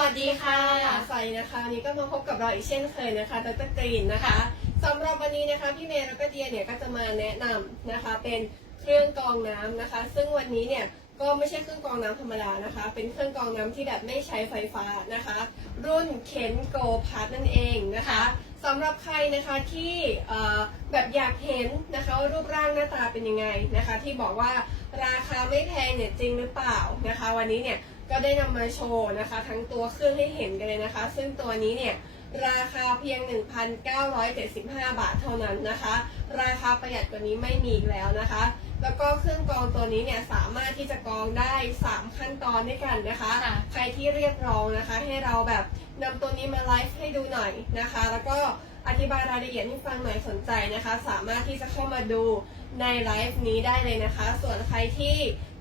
วัสดีค่ะใส่นะคะวันนี้ก็มาพบกับเราอีกเช่นเคยนะคะดรกรีนนะคะสำหรับวันนี้นะคะพี่เมย์แล้วก็เดียเนี่ยก็จะมาแนะนำนะคะเป็นเครื่องกรองน้ำนะคะ ซึ่งวันนี้เนี่ยก็ไม่ใช่เครื่องกรองน้ำธรรมดานะคะ เป็นเครื่องกรองน้ำที่แบบไม่ใช้ไฟฟ้านะคะ รุ่นเข็นโกพัทนั่นเองนะคะสำหรับใครนะคะที่แบบอยากเห็นนะคะว่ารูปร่างหน้าตาเป็นยังไงนะคะ ที่บอกว่าราคาไม่แพงเนี่ยจริงหรือเปล่านะคะ วันนี้เนี่ย ก็ได้นำมาโชว์นะคะ ทั้งตัวเครื่องให้เห็นกันเลยนะคะ ซึ่งตัวนี้เนี่ยราคาเพียง 1,975 บาทเท่านั้นนะคะ ราคาประหยัดกว่านี้ไม่มีอีกแล้วนะคะ แล้วก็เครื่องกรองตัวนี้เนี่ยสามารถที่จะกรองได้ 3 ขั้นตอนด้วยกันนะคะ ค่ะ ใครที่เรียกร้องนะคะ ให้เราแบบนำตัวนี้มาไลฟ์ให้ดูหน่อยนะคะ แล้วก็อธิบายรายละเอียดให้ฟังหน่อยสนใจนะคะ สามารถที่จะเข้ามาดูในไลฟ์นี้ได้เลยนะคะ ส่วนใครที่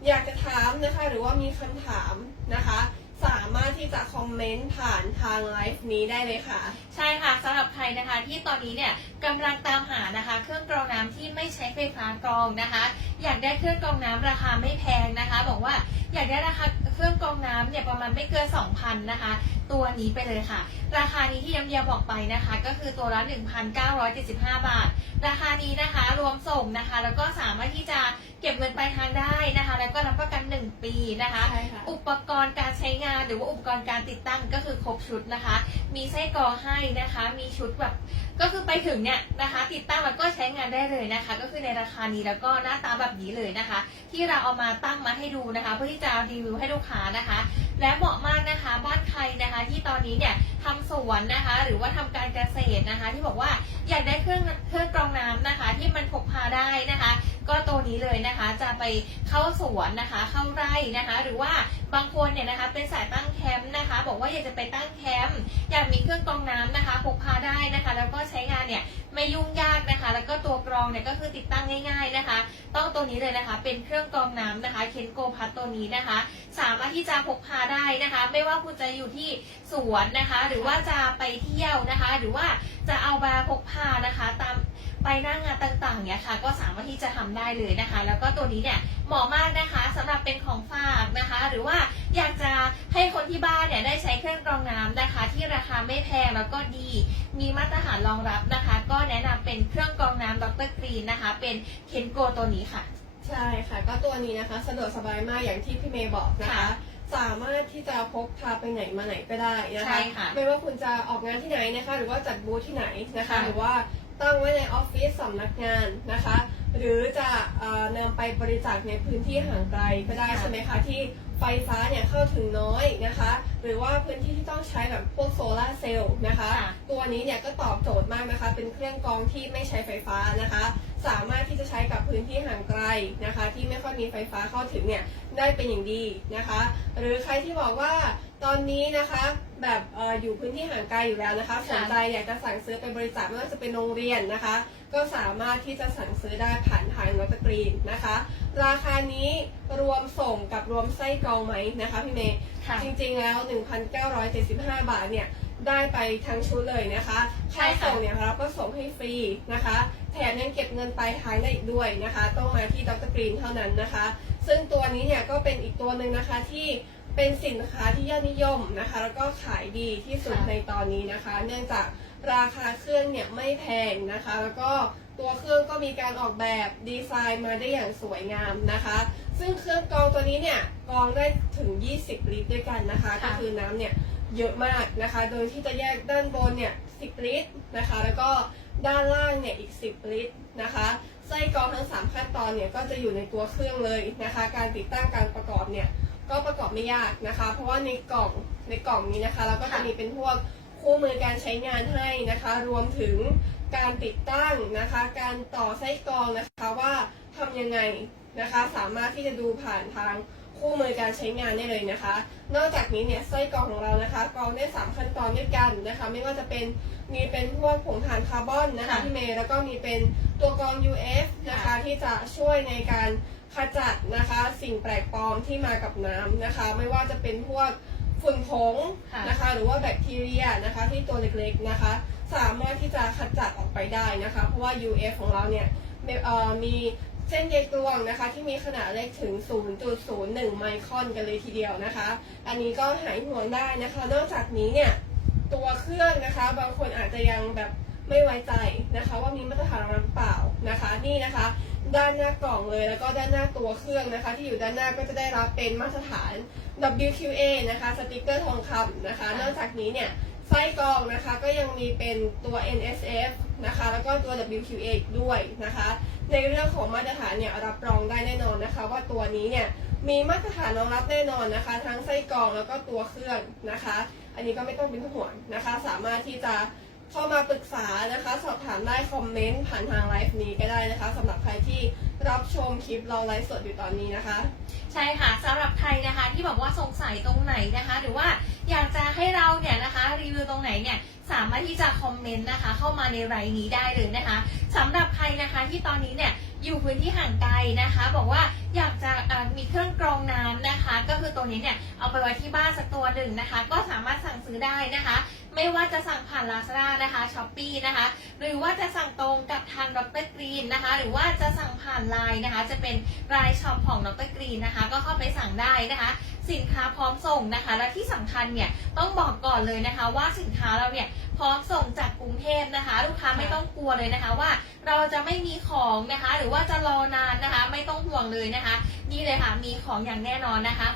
อยากจะถามนะคะ หรือว่ามีคำถามนะคะ สามารถที่จะคอมเมนต์ผ่านทางไลฟ์นี้ได้เลยค่ะ ใช่ค่ะสำหรับใครนะคะที่ตอนนี้เนี่ยกำลังตามหานะคะ เครื่องกรองน้ำที่ไม่ใช้ไฟฟ้ากรองนะคะ อยากได้เครื่องกรองน้ำราคาไม่แพงนะคะ บอกว่าอยากได้ราคาเครื่องกรองน้ำเนี่ยประมาณไม่เกิน2,000นะคะ ตัวนี้ไปเลยค่ะ ราคานี้ที่ย้ำเยียบอกไปนะคะ ก็คือตัวละ1,975 บาท ราคานี้นะคะรวมส่งนะคะ แล้วก็สามารถที่จะเก็บเงินปลายทางได้นะคะ แล้วก็รับประกัน 1 ปีนะคะ ใช่ค่ะ อุปกรณ์การใช้งานหรือว่าอุปกรณ์การติดตั้งก็คือครบชุดนะคะ มีไส้กรองให้นะคะ มีชุดแบบก็คือไปถึงเนี่ยนะคะ ติดตั้งแล้วก็ใช้งานได้เลยนะคะ ก็คือในราคานี้แล้วก็หน้าตาแบบนี้เลยนะคะ ที่เราเอามาตั้งมาให้ดูนะคะ เพื่อที่จะรีวิวให้ลูกค้านะคะ และเหมาะมากนะคะบ้านใครนะคะ ที่ตอนนี้เนี่ยทำสวนนะคะ หรือว่าทำการเกษตรนะคะ ที่บอกว่าอยากได้เครื่องเครื่องกรองน้ำนะคะ ที่มันพกพาได้นะคะ ก็ตัวนี้เลยนะคะ จะไปเข้าสวนนะคะ เข้าไร่นะคะ หรือว่าบางคนเนี่ยนะคะเป็นสายตั้งแคมป์นะคะ บอกว่าอยากจะไปตั้งแคมป์อยากมีเครื่องกรองน้ำนะคะพกพาได้นะคะ แล้วก็ใช้งานเนี่ยไม่ยุ่งยากนะคะ แล้วก็ตัวกรองเนี่ยก็คือติดตั้งง่าย ๆนะคะ ต้องตัวนี้เลยนะคะ เป็นเครื่องกรองน้ำนะคะเคนโกพัทตัวนี้นะคะ สามารถที่จะพกพาได้นะคะ ไม่ว่าคุณจะอยู่ที่สวนนะคะ หรือว่าจะไปเที่ยวนะคะ หรือว่าจะเอามาพกพานะคะ ตามไปน้างงานต่างๆเนี่ยค่ะ ก็สามารถที่จะทำได้เลยนะคะ แล้วก็ตัวนี้เนี่ย เหมาะมากนะคะสำหรับเป็นของฝากนะคะ หรือว่าอยากจะให้คนที่บ้านเนี่ยได้ใช้เครื่องกรองน้ำนะคะ ที่ราคาไม่แพงแล้วก็ดี มีมาตรฐานรองรับนะคะ ก็แนะนำเป็นเครื่องกรองน้ำดรกรีนนะคะ เป็นเคนโกตัวนี้ค่ะ ใช่ค่ะก็ตัวนี้นะคะ สะดวกสบายมากอย่างที่พี่เมย์บอกนะคะค่ะสามารถที่จะพกพาไปไหนมาไหนก็ได้นะใช่คะค่ะไม่ว่าคุณจะออกงานที่ไหนนะคะ หรือว่าจัดบูธที่ไหนนะคะค่ะหรือว่า ตั้งไว้ในออฟฟิศสำนักงานนะคะ หรือจะเอ่อนำไปบริจาคในพื้นที่ห่างไกลก็ได้ใช่ไหมคะที่ไฟฟ้าเนี่ยเข้าถึงน้อยนะคะ หรือว่าพื้นที่ที่ต้องใช้แบบพวกโซลาร์เซลล์นะคะค่ะตัวนี้เนี่ยก็ตอบโจทย์มากนะคะ เป็นเครื่องกรองที่ไม่ใช้ไฟฟ้านะคะ สามารถที่จะใช้กับ พื้นที่ห่างไกลนะคะ ที่ไม่ค่อยมีไฟฟ้าเข้าถึงเนี่ยได้เป็นอย่างดีนะคะ หรือใครที่บอกว่าตอนนี้นะคะแบบเอออยู่พื้นที่ห่างไกลอยู่แล้วนะคะสนใจอยากจะสั่งซื้อไปบริจาคไม่ว่าจะเป็นโรงเรียนนะคะ ก็สามารถที่จะสั่งซื้อได้ผ่านทางนอตกรีนนะคะ ราคานี้รวมส่งกับรวมไส้กรองไหมนะคะพี่เมย์ค่ะจริงๆแล้ว 1,975 บาทเนี่ยได้ไปทั้งชุดเลยนะคะใช่ค่าค่ะส่งเนี่ยเราก็ส่งให้ฟรีนะคะ แถมยังเก็บเงินปลายทางได้อีกด้วยนะคะ ต้องมาที่ดรกรีนเท่านั้นนะคะ ซึ่งตัวนี้เนี่ยก็เป็นอีกตัวหนึ่งนะคะที่เป็นสินค้าที่ยอดนิยมนะคะ แล้วก็ขายดีที่สุดในตอนนี้นะคะ เนื่องจากราคาเครื่องเนี่ยไม่แพงนะคะ แล้วก็ตัวเครื่องก็มีการออกแบบดีไซน์มาได้อย่างสวยงามนะคะ ซึ่งเครื่องกรองตัวนี้เนี่ยกรองได้ถึง 20 ลิตรด้วยกันนะคะ ก็คือน้ำเนี่ยเยอะมากนะคะ โดยที่จะแยกด้านบนเนี่ย 10 ลิตรนะคะ แล้วก็ ด้านล่างเนี่ยอีก 10 ลิตรนะคะไส้กรองทั้ง 3 ขั้นตอนเนี่ยก็จะอยู่ในตัวเครื่องเลยนะคะ การติดตั้งการประกอบเนี่ยก็ประกอบไม่ยากนะคะ เพราะว่าในกล่องในกล่องนี้นะคะ เราก็จะมีเป็นพวกคู่มือการใช้งานให้นะคะ รวมถึงการติดตั้งนะคะ การต่อไส้กรองนะคะว่าทำยังไงนะคะ สามารถที่จะดูผ่านทาง คู่มือการใช้งานได้เลยนะคะ นอกจากนี้เนี่ยไส้กรองของเรานะคะกรองได้ 3 ขั้นตอนด้วยกันนะคะ ไม่ว่าจะเป็นมีเป็นพวกผงถ่านคาร์บอนนะคะค่ะพี่เมย์แล้วก็มีเป็นตัวกรอง UF นะคะค่ะ ที่จะช่วยในการขจัดนะคะสิ่งแปลกปลอมที่มากับน้ำนะคะ ไม่ว่าจะเป็นพวกฝุ่นผงค่ะนะคะ หรือว่าแบคทีเรียนะคะที่ตัวเล็กๆนะคะ สามารถที่จะขจัดออกไปได้นะคะ เพราะว่า UF ของเราเนี่ยมีเอ่อมี เส้นใยกลวงนะคะ ที่มีขนาดเล็กถึง 0.01 ไมครอนกันเลยทีเดียวนะคะ อันนี้ก็หายห่วงได้นะคะ นอกจากนี้เนี่ยตัวเครื่องนะคะ บางคนอาจจะยังแบบไม่ไว้ใจนะคะ ว่ามีมาตรฐานหรือเปล่านะคะ นี่นะคะ ด้านหน้ากล่องเลยแล้วก็ด้านหน้าตัวเครื่องนะคะ ที่อยู่ด้านหน้าก็จะได้รับเป็นมาตรฐาน WQA นะคะสติกเกอร์ทองคำนะคะ นอกจากนี้เนี่ยไส้กรองนะคะก็ยังมีเป็นตัว NSF นะคะ แล้วก็ตัว WQA ด้วยนะคะ ในเรื่องของมาตรฐานเนี่ยรับรองได้แน่นอนนะคะ ว่าตัวนี้เนี่ยมีมาตรฐานรองรับแน่นอนนะคะ ทั้งไส้กรองแล้วก็ตัวเครื่องนะคะ อันนี้ก็ไม่ต้องเป็นห่วงนะคะ สามารถที่จะเข้ามาปรึกษานะคะ สอบถามได้คอมเมนต์ผ่านทางไลฟ์นี้ก็ได้นะคะสำหรับใครที่รับชมคลิปเราไลฟ์สดอยู่ตอนนี้นะคะ ใช่ค่ะสำหรับใครนะคะที่บอกว่าสงสัยตรงไหนนะคะ หรือว่าอยากจะให้เราเนี่ยนะคะรีวิวตรงไหนเนี่ย สามารถที่จะคอมเมนต์นะคะ เข้ามาในไลน์นี้ได้เลยนะคะสำหรับใครนะคะที่ตอนนี้เนี่ยอยู่พื้นที่ห่างไกลนะคะ บอกว่าอยากจะมีเครื่องกรองน้ำนะคะ ก็คือตัวนี้เนี่ยเอาไปไว้ที่บ้านสักตัวหนึ่งนะคะ ก็สามารถสั่งซื้อได้นะคะ ไม่ว่าจะสั่งผ่าน Lazada นะคะช้อปปีนะคะ หรือว่าจะสั่งตรงกับทางดรกรีนนะคะ หรือว่าจะสั่งผ่านไลน์นะคะ จะเป็นรายช็อปของดรกรีนนะคะ ก็เข้าไปสั่งได้นะคะ สินค้าพร้อมส่งนะคะ และที่สำคัญเนี่ยต้องบอกก่อนเลยนะคะ ว่าสินค้าเราเนี่ยพร้อมส่งจากกรุงเทพนะคะ ลูกค้าไม่ต้องกลัวเลยนะคะว่าเราจะไม่มีของนะคะ หรือว่าจะรอนานนะคะ ไม่ต้องห่วงเลยนะคะ นี่เลยค่ะมีของอย่างแน่นอนนะคะ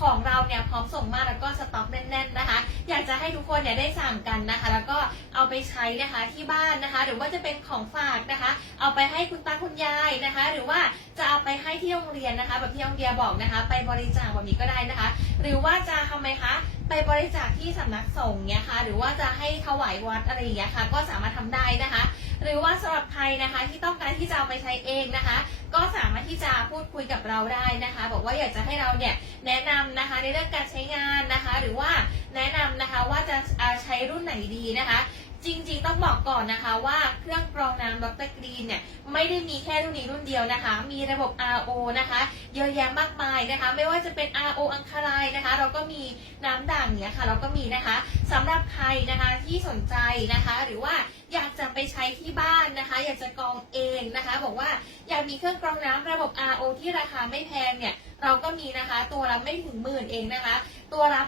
ของเราเนี่ยพร้อมส่งมาแล้วก็สต็อกแน่นๆนะคะ อยากจะให้ทุกคนเนี่ยได้สั่งกันนะคะ แล้วก็เอาไปใช้นะคะที่บ้านนะคะ หรือว่าจะเป็นของฝากนะคะ เอาไปให้คุณตาคุณยายนะคะ หรือว่าจะเอาไปให้ที่โรงเรียนนะคะ แบบที่น้องเดียบอกนะคะ ไปบริจาคแบบนี้ก็ได้นะคะ หรือว่าจะทำไมคะ ไปบริจาคที่สำนักสงฆ์เนี่ยค่ะหรือว่าจะให้ถวายวัดอะไรอย่างเงี้ยค่ะก็สามารถทำได้นะคะ หรือว่าสำหรับใครนะคะที่ต้องการที่จะเอาไปใช้เองนะคะ ก็สามารถที่จะพูดคุยกับเราได้นะคะ บอกว่าอยากจะให้เราเนี่ยแนะนำนะคะในเรื่องการใช้งานนะคะ หรือว่าแนะนำนะคะว่าจะใช้รุ่นไหนดีนะคะ จริงๆ ต้องบอกก่อนนะคะว่าเครื่องกรองน้ำดรกรีนเนี่ยไม่ได้มีแค่รุ่นนี้รุ่นเดียวนะคะ มีระบบ RO นะคะเยอะแยะมากมายนะคะ ไม่ว่าจะเป็น RO อังคารายนะคะ เราก็มีน้ำด่างเนี่ยค่ะ เราก็มีนะคะสำหรับใครนะคะที่สนใจนะคะ หรือว่าอยากจะไปใช้ที่บ้านนะคะ อยากจะกรองเองนะคะ บอกว่าอยากมีเครื่องกรองน้ำระบบ RO ที่ราคาไม่แพงเนี่ย เราก็มีนะคะ ตัวละไม่ถึงหมื่นเองนะคะ ตัวละ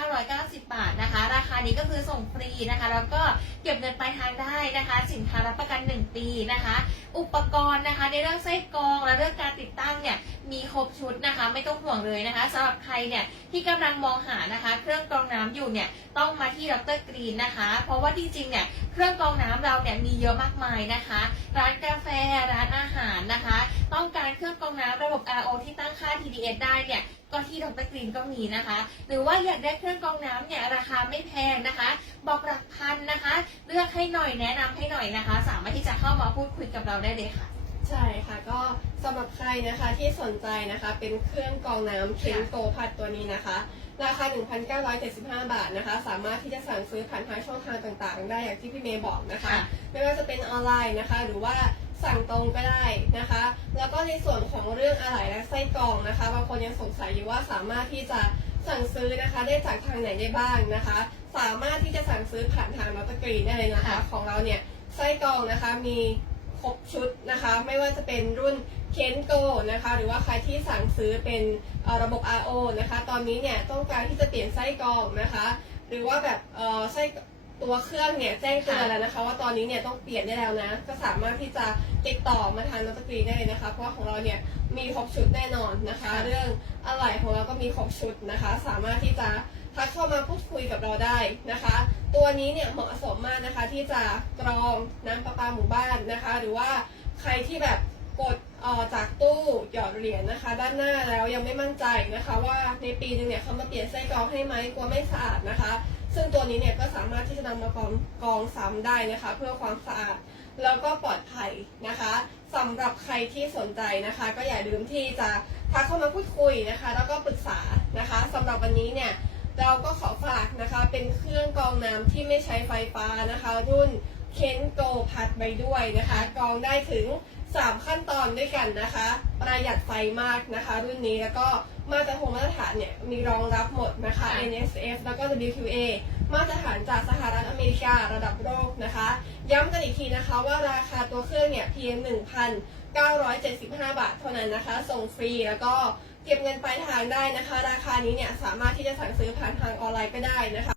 8,990 บาทนะคะ ราคานี้ก็คือส่งฟรีนะคะ แล้วก็เก็บเงินปลายทางได้นะคะ สินค้ารับประกัน 1 ปีนะคะ อุปกรณ์นะคะ ในเรื่องไส้กรองและเรื่องการติดตั้งเนี่ย มีครบชุดนะคะ ไม่ต้องห่วงเลยนะคะสำหรับใครเนี่ยที่กำลังมองหานะคะ เครื่องกรองน้ำอยู่เนี่ยต้องมาที่ดรกรีนนะคะ เพราะว่าจริงๆเนี่ยเครื่องกรองน้ำเราเนี่ยมีเยอะมากมายนะคะ ร้านกาแฟร้านอาหารนะคะ ต้องการเครื่องกรองน้ำระบบ RO ที่ตั้งค่า TDS ได้เนี่ยก็ที่ดรกรีนก็มีนะคะ หรือว่าอยากได้เครื่องกรองน้ำเนี่ยราคาไม่แพงนะคะ บอกหลักพันนะคะ เลือกให้หน่อยแนะนำให้หน่อยนะคะ สามารถที่จะเข้ามาพูดคุยกับเราได้เลยค่ะ ใช่ค่ะ นะคะที่สนใจนะคะ เป็นเครื่องกรองน้ำเคนโตพัดตัวนี้นะคะ ราคา 1,975 บาทนะคะ สามารถที่จะสั่งซื้อผ่านทางช่องทางต่างๆ ได้อย่างที่พี่เมย์บอกนะคะ ค่ะ ไม่ว่าจะเป็นออนไลน์นะคะ หรือว่าสั่งตรงก็ได้นะคะ แล้วก็ในส่วนของเรื่องอะไหล่และไส้กรองนะคะ บางคนยังสงสัยอยู่ว่าสามารถที่จะสั่งซื้อนะคะ ได้จากทางไหนได้บ้างนะคะ สามารถที่จะสั่งซื้อผ่านทางนอตกรีนได้เลยนะคะ ค่ะ ของเราเนี่ยไส้กรองนะคะมี ครบชุดนะคะ ไม่ว่าจะเป็นรุ่นเคนโกนะคะ หรือว่าใครที่สั่งซื้อเป็นเอ่อระบบ RO นะคะ ตอนนี้เนี่ยต้องการที่จะเปลี่ยนไส้กรองนะคะ หรือว่าแบบเอ่อไส้ตัวเครื่องเนี่ยแจ้งเตือนแล้วนะคะ ว่าตอนนี้เนี่ยต้องเปลี่ยนได้แล้วนะ ก็สามารถที่จะติดต่อมาทางนอตกรีนได้เลยนะคะ เพราะว่าของเราเนี่ยมีครบชุดแน่นอนนะคะค่ะเรื่องอะไหล่ของเราก็มีครบชุดนะคะ สามารถที่จะ ทักเข้ามาพูดคุยกับเราได้นะคะ ตัวนี้เนี่ยเหมาะสมมากนะคะที่จะกรองน้ำประปาหมู่บ้านนะคะ หรือว่าใครที่แบบกดออจากตู้หยอดเหรียญนะคะ ด้านหน้าแล้วยังไม่มั่นใจนะคะ ว่าในปีหนึงเนี่ยเขามาเปลี่ยนไส้กรองให้ไหมกลัวไม่สะอาดนะคะ ซึ่งตัวนี้เนี่ยก็สามารถที่จะนำมากรองกรองซ้ำได้นะคะ เพื่อความสะอาดแล้วก็ปลอดภัยนะคะสำหรับใครที่สนใจนะคะ ก็อย่าลืมที่จะทักเข้ามาพูดคุยนะคะ แล้วก็ปรึกษานะคะสำหรับวันนี้เนี่ย เราก็ขอฝากนะคะ เป็นเครื่องกรองน้ำที่ไม่ใช้ไฟฟ้านะคะ รุ่นเคนโกพัดไปด้วยนะคะ กรองได้ถึง 3 ขั้นตอนด้วยกันนะคะ ประหยัดไฟมากนะคะ รุ่นนี้แล้วก็มาตรฐานมาตรฐานเนี่ยมีรองรับหมดนะคะ NSF แล้วก็ WQA มาตรฐานจากสหรัฐอเมริการะดับโลกนะคะ ย้ำกันอีกทีนะคะว่าราคาตัวเครื่องเนี่ยเพียง 1,975 บาทเท่านั้นนะคะ ส่งฟรีแล้วก็ เก็บเงินปลายทางได้นะคะ ราคานี้เนี่ยสามารถที่จะสั่งซื้อผ่านทางออนไลน์ก็ได้นะคะ